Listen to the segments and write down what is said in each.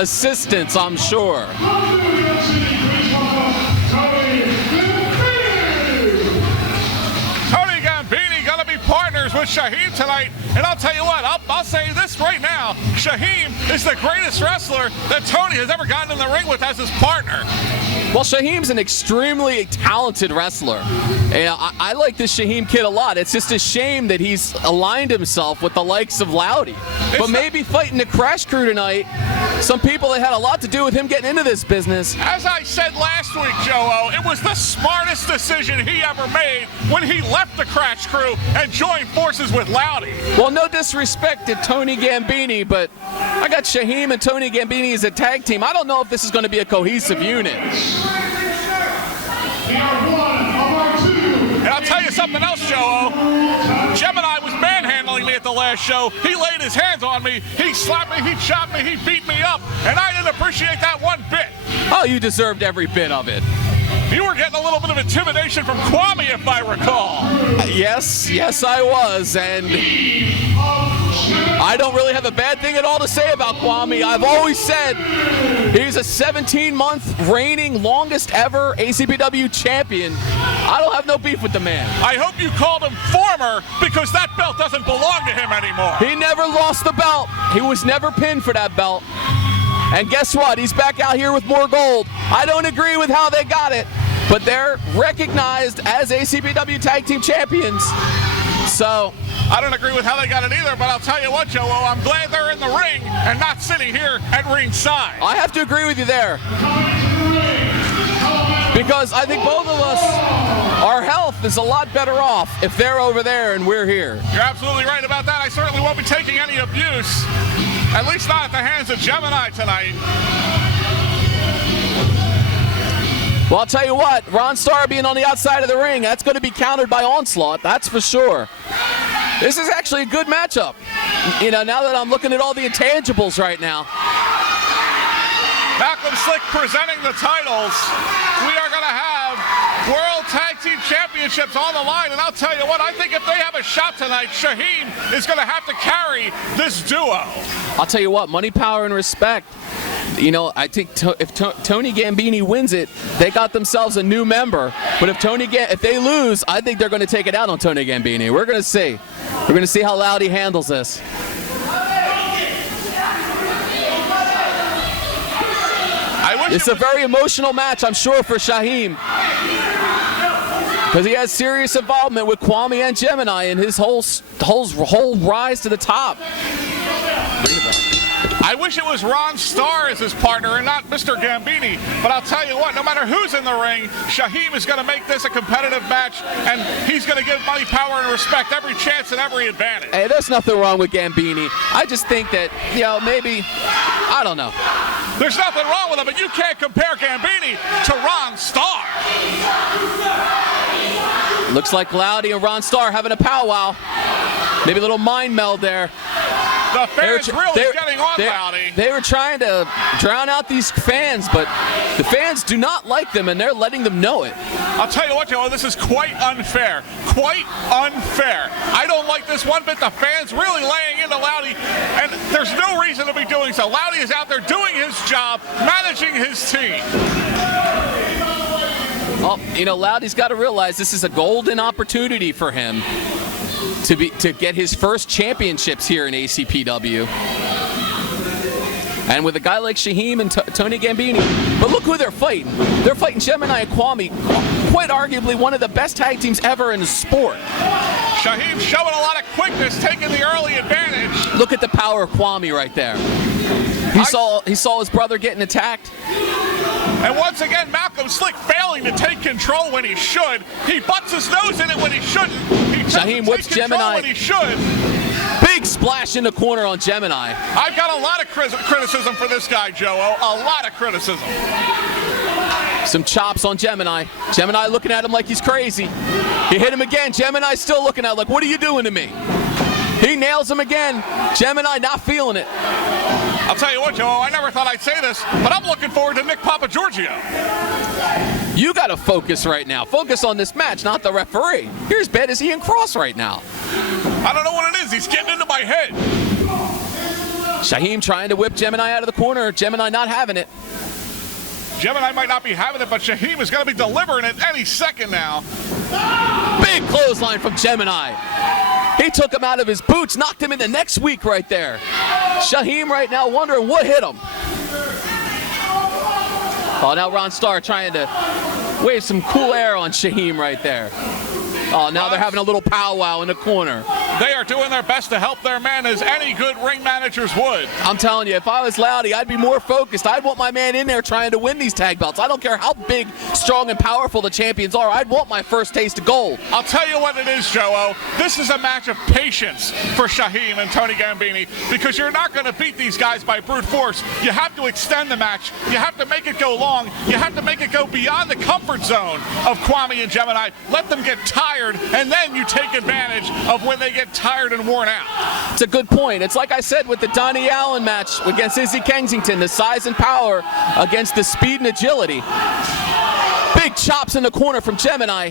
assistance, I'm sure. Tony Gambini gonna be partners with Shaheem tonight, and I'll tell you what, I'll say this right now, Shaheem is the greatest wrestler that Tony has ever gotten in the ring with as his partner. Well, Shaheem's an extremely talented wrestler. And I like this Shaheem kid a lot. It's just a shame that he's aligned himself with the likes of Loudy. But maybe fighting the Crash Crew tonight, some people that had a lot to do with him getting into this business. As I said last week, Joe-O, it was the smartest decision he ever made when he left the Crash Crew and joined forces with Loudy. Well, no disrespect to Tony Gambini, but I got Shaheem and Tony Gambini as a tag team. I don't know if this is going to be a cohesive unit. And I'll tell you something else, Joe-O. Gemini was manhandling me at the last show. He laid his hands on me. He slapped me, he chopped me, he beat me up. And I didn't appreciate that one bit. Oh, you deserved every bit of it. You were getting a little bit of intimidation from Kwame, if I recall. Yes, I was. And I don't really have a bad thing at all to say about Kwame. I've always said he's a 17-month reigning, longest ever ACPW champion. I don't have no beef with the man. I hope you called him former, because that belt doesn't belong to him anymore. He never lost the belt. He was never pinned for that belt. And guess what? He's back out here with more gold. I don't agree with how they got it, but they're recognized as ACPW Tag Team Champions. So I don't agree with how they got it either, but I'll tell you what, Joe-O, I'm glad they're in the ring and not sitting here at ringside. I have to agree with you there. Because I think both of us, our health is a lot better off if they're over there and we're here. You're absolutely right about that. I certainly won't be taking any abuse, at least not at the hands of Gemini tonight. Well, I'll tell you what, Ron Starr being on the outside of the ring, that's going to be countered by Onslaught, that's for sure. This is actually a good matchup. You know, now that I'm looking at all the intangibles right now. Malcolm Slick presenting the titles. We are going to have World Tag Team Championships on the line, and I'll tell you what, I think if they have a shot tonight, Shaheem is going to have to carry this duo. I'll tell you what, money, power, and respect. You know, I think if Tony Gambini wins it, they got themselves a new member. But if they lose, I think they're going to take it out on Tony Gambini. We're going to see. We're going to see how Loudy handles this. It's a very emotional match, I'm sure, for Shaheem. Because he has serious involvement with Kwame and Gemini in his whole rise to the top. I wish it was Ron Starr as his partner and not Mr. Gambini, but I'll tell you what, no matter who's in the ring, Shaheem is going to make this a competitive match, and he's going to give money, power, and respect every chance and every advantage. Hey, there's nothing wrong with Gambini. I just think that, you know, maybe, I don't know. There's nothing wrong with him, but you can't compare Gambini to Ron Starr. Looks like Loudy and Ron Starr having a powwow. Maybe a little mind meld there. The fans really getting on Loudy. They were trying to drown out these fans, but the fans do not like them, and they're letting them know it. I'll tell you what, Joe, this is quite unfair. Quite unfair. I don't like this one bit. The fans really laying into Loudy, and there's no reason to be doing so. Loudy is out there doing his job, managing his team. Well, you know, Loudy's got to realize this is a golden opportunity for him to get his first championships here in ACPW. And with a guy like Shaheem and Tony Gambini. But look who they're fighting. They're fighting Gemini and Kwame, quite arguably one of the best tag teams ever in the sport. Shaheem showing a lot of quickness, taking the early advantage. Look at the power of Kwame right there. He saw his brother getting attacked. And once again, Malcolm Slick failing to take control when he should. He butts his nose in it when he shouldn't. He Shaheem whips Gemini when he should. Big splash in the corner on Gemini. I've got a lot of criticism for this guy, Joe-O. A lot of criticism. Some chops on Gemini. Gemini looking at him like he's crazy. He hit him again. Gemini still looking at him like, what are you doing to me? He nails him again. Gemini not feeling it. I'll tell you what, Joe, I never thought I'd say this, but I'm looking forward to Nick Papagiorgio. You got to focus right now. Focus on this match, not the referee. You're as bad as Ian Cross right now. I don't know what it is. He's getting into my head. Shaheem trying to whip Gemini out of the corner. Gemini not having it. Gemini might not be having it, but Shaheem is going to be delivering it any second now. Big clothesline from Gemini. He took him out of his boots, knocked him into next week right there. Shaheem right now wondering what hit him. Oh, now Ron Starr trying to wave some cool air on Shaheem right there. Oh, now they're having a little powwow in the corner. They are doing their best to help their man, as any good ring managers would. I'm telling you, if I was Loudy, I'd be more focused. I'd want my man in there trying to win these tag belts. I don't care how big, strong, and powerful the champions are. I'd want my first taste of gold. I'll tell you what it is, Joe-O. This is a match of patience for Shaheem and Tony Gambini, because you're not going to beat these guys by brute force. You have to extend the match. You have to make it go long. You have to make it go beyond the comfort zone of Kwame and Gemini. Let them get tired, and then you take advantage of when they get tired and worn out. It's a good point. It's like I said with the Donnie Allen match against Izzy Kensington, the size and power against the speed and agility. Big chops in the corner from Gemini.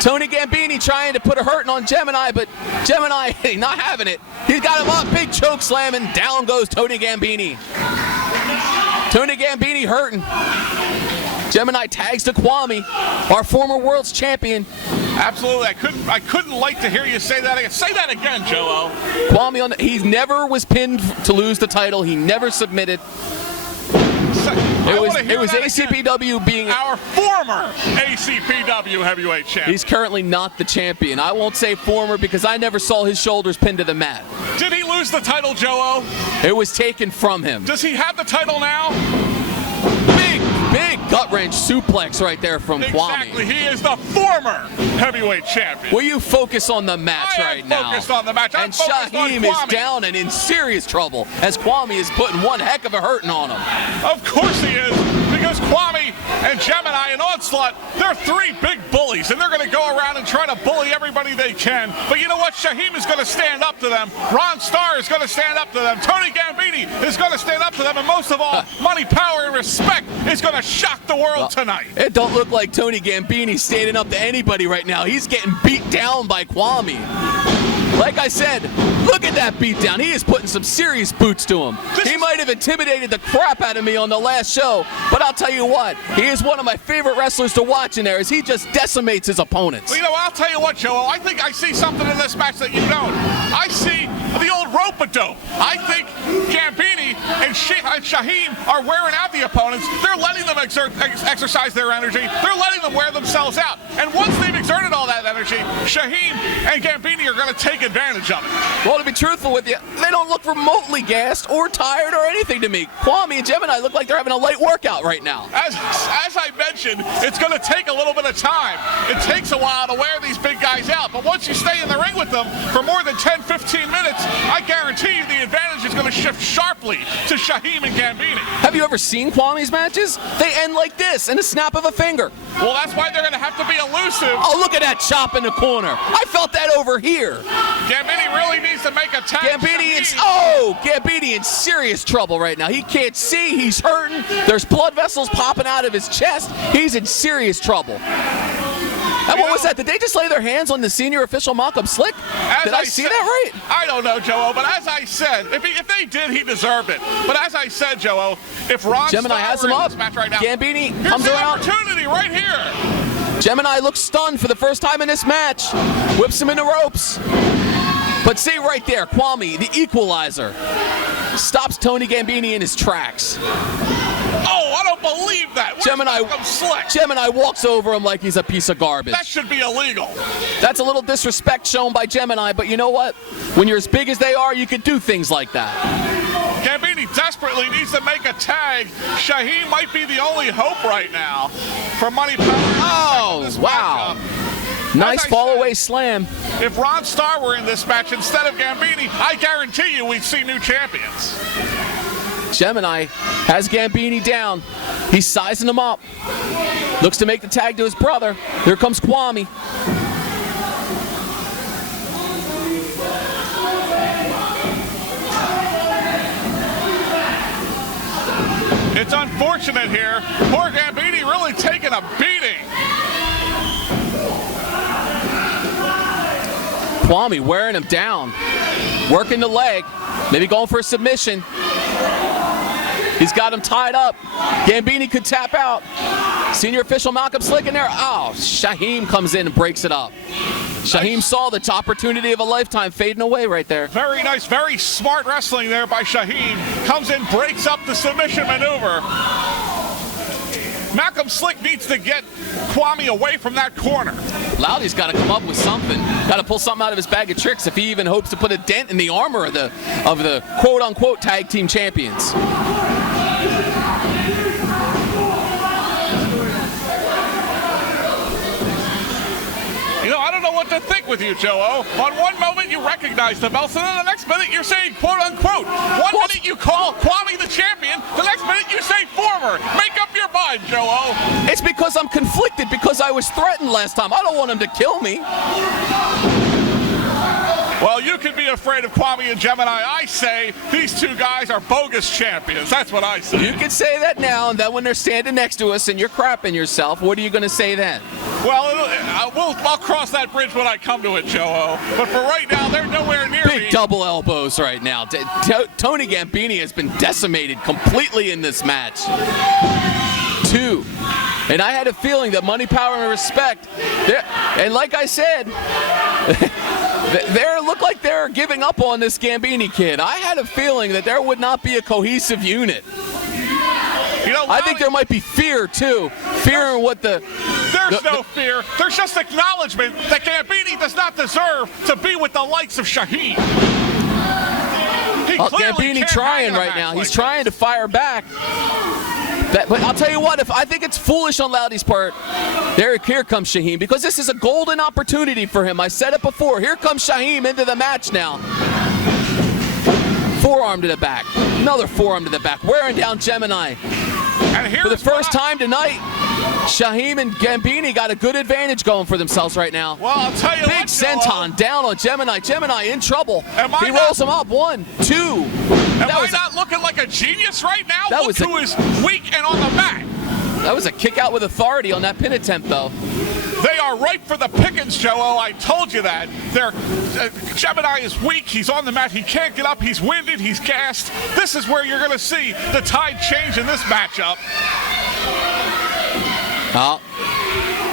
Tony Gambini trying to put a hurting on Gemini, but Gemini not having it. He's got him up, big choke slam, and down goes Tony Gambini. Tony Gambini hurting. Gemini tags to Kwame, our former world's champion. Absolutely. I couldn't like to hear you say that again. Say that again, Joe-O. Kwame, he never was pinned to lose the title. He never submitted. It was ACPW again. Being our former ACPW heavyweight champion. He's currently not the champion. I won't say former because I never saw his shoulders pinned to the mat. Did he lose the title, Joe-O? It was taken from him. Does he have the title now? Big gut-wrench suplex right there from Kwame. Exactly. He is the former heavyweight champion. Will you focus on the match right now? I'm focused on the match. And Shaheem is down and in serious trouble as Kwame is putting one heck of a hurting on him. Of course he is, because Kwame and Gemini and Onslaught, they're three big bullies, and they're going to go around and try to bully everybody they can. But you know what? Shaheem is going to stand up to them. Ron Starr is going to stand up to them. Tony Gambini is going to stand up to them. And most of all, Money, Power, and Respect is going to shock the world tonight. It don't look like Tony Gambini standing up to anybody right now. He's getting beat down by Kwame. Like I said, look at that beatdown. He is putting some serious boots to him. He might have intimidated the crap out of me on the last show, but I'll tell you what, he is one of my favorite wrestlers to watch in there as he just decimates his opponents. Well, you know, I'll tell you what, Joe, I think I see something in this match that you don't. I see the old rope-a-dope. I think Gambini and Shaheem are wearing out the opponents. They're letting them exercise their energy. They're letting them wear themselves out. And once they've exerted all that energy, Shaheem and Gambini are going to take advantage of it. Well, to be truthful with you, they don't look remotely gassed or tired or anything to me. Kwame and Gemini look like they're having a light workout right now. As I mentioned, it's going to take a little bit of time. It takes a while to wear these big guys out, but once you stay in the ring with them for more than 10-15 minutes, I guarantee you the advantage is going to shift sharply to Shaheem and Gambini. Have you ever seen Kwame's matches? They end like this, in a snap of a finger. Well, that's why they're going to have to be elusive. Oh, look at that chop in the corner. I felt that over here. Gambini really needs to make a tag. Gambini in serious trouble right now. He can't see. He's hurting. There's blood vessels popping out of his chest. He's in serious trouble. And what was that? Did they just lay their hands on the senior official Malcolm Slick? Did I see that right? I don't know, Joe-O, but as I said, if they did, he deserved it. But as I said, Joe-O, if Ron Gemini Starr has him in up. this match right now, Gambini here's comes the around. Opportunity right here. Gemini looks stunned for the first time in this match. Whips him in the ropes. But see right there, Kwame, the equalizer, stops Tony Gambini in his tracks. Oh, I don't believe that. Gemini walks over him like he's a piece of garbage. That should be illegal. That's a little disrespect shown by Gemini, but you know what? When you're as big as they are, you can do things like that. Gambini desperately needs to make a tag. Shaheem might be the only hope right now for Money, Power. Oh, wow. Nice fall-away slam. If Ron Starr were in this match instead of Gambini, I guarantee you we'd see new champions. Gemini has Gambini down. He's sizing him up. Looks to make the tag to his brother. Here comes Kwame. It's unfortunate here. Poor Gambini really taking a beating. Kwame wearing him down. Working the leg. Maybe going for a submission. He's got him tied up. Gambini could tap out. Senior official Malcolm Slick in there. Oh, Shaheem comes in and breaks it up. Shaheem saw the opportunity of a lifetime fading away right there. Very nice, very smart wrestling there by Shaheem. Comes in, breaks up the submission maneuver. Malcolm Slick needs to get Kwame away from that corner. Loudy's got to come up with something. Got to pull something out of his bag of tricks if he even hopes to put a dent in the armor of the quote-unquote tag team champions. You know, I don't know what to think with you, Joe-O. On one moment, you recognize the belts, and then the next minute, you're saying quote-unquote. One minute, you call Kwame the champion. The next minute, you say former. Make up your mind, Joe-O. It's because I'm conflicted because I was threatened last time. I don't want him to kill me. Well, you could be afraid of Kwame and Gemini. I say these two guys are bogus champions. That's what I say. You can say that now, and then when they're standing next to us and you're crapping yourself, what are you going to say then? Well, I'll cross that bridge when I come to it, Joe-O. But for right now, they're nowhere near me. Big double elbows right now. Tony Gambini has been decimated completely in this match. 2. And I had a feeling that Money, Power, and Respect, and like I said, they look like they're giving up on this Gambini kid. I had a feeling that there would not be a cohesive unit. You know, I think there might be fear, too. Fear in what There's no fear. There's just acknowledgement that Gambini does not deserve to be with the likes of Shaheem. Gambini trying right now. He's trying to fire back. But I'll tell you what, I think it's foolish on Loudy's part. Here comes Shaheem, because this is a golden opportunity for him. I said it before. Here comes Shaheem into the match now. Forearm to the back. Another forearm to the back. Wearing down Gemini. And for the first time tonight, Shaheem and Gambini got a good advantage going for themselves right now. Well, I'll tell you Big senton down on Gemini. Gemini in trouble. He rolls him up. 1, 2. Am I not looking like a genius right now? Look who is weak and on the mat. That was a kick out with authority on that pin attempt, though. They are ripe for the pickings, Joe-O. I told you that. Gemini is weak. He's on the mat. He can't get up. He's winded. He's gassed. This is where you're going to see the tide change in this matchup. Oh,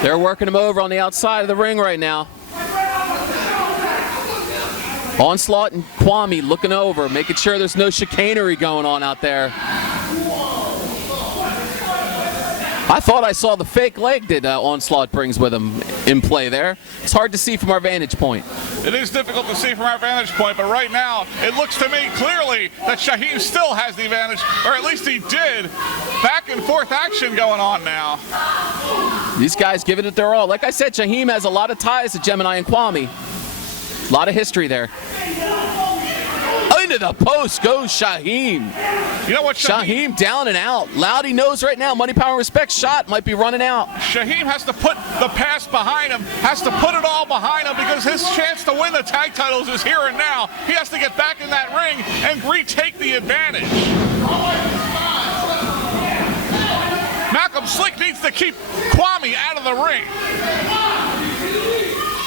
they're working him over on the outside of the ring right now. Onslaught and Kwame looking over, making sure there's no chicanery going on out there. I thought I saw the fake leg that Onslaught brings with him in play there. It's hard to see from our vantage point. It is difficult to see from our vantage point, but right now, it looks to me clearly that Shaheem still has the advantage, or at least he did. Back and forth action going on now. These guys giving it their all. Like I said, Shaheem has a lot of ties to Gemini and Kwame. A lot of history there. Into the post goes Shaheem. You know what, Shaheem down and out. Loudy knows right now, Money, Power, and Respect shot might be running out. Shaheem has to put the past behind him, has to put it all behind him, because his chance to win the tag titles is here and now. He has to get back in that ring and retake the advantage. Malcolm Slick needs to keep Kwame out of the ring.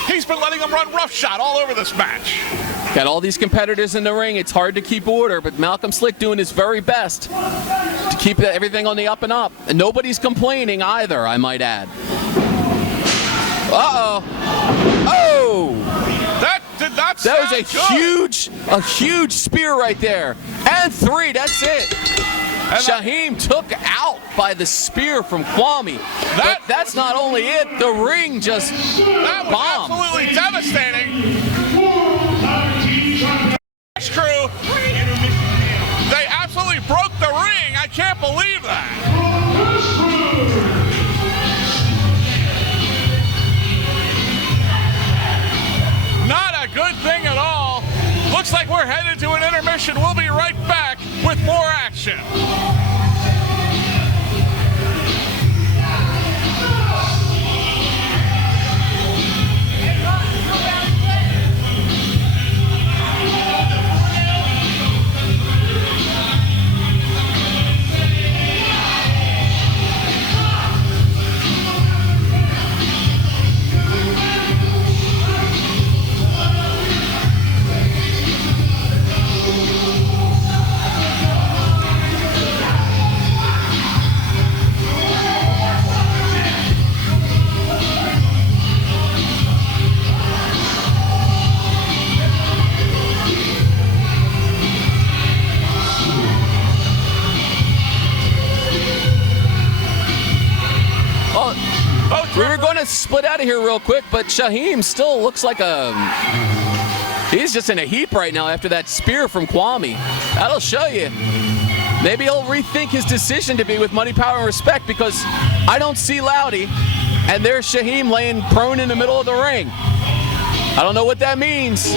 He's been letting him run roughshod all over this match. Got all these competitors in the ring. It's hard to keep order, but Malcolm Slick doing his very best to keep everything on the up and up. And nobody's complaining either, I might add. Uh-oh. Oh! That did not That was good. a huge spear right there. And 3, that's it. And Shaheem took out by the spear from Kwame. But that's not only it. The ring just that was bombed. Absolutely devastating. Crew, they absolutely broke the ring. I can't believe that. Not a good thing at all. Looks like we're headed to an intermission. We'll be right back with more action. Both We were going to split out of here real quick, but Shaheem still looks like he's just in a heap right now after that spear from Kwame. That'll show you. Maybe he'll rethink his decision to be with Money, Power, and Respect, because I don't see Loudy, and there's Shaheem laying prone in the middle of the ring. I don't know what that means.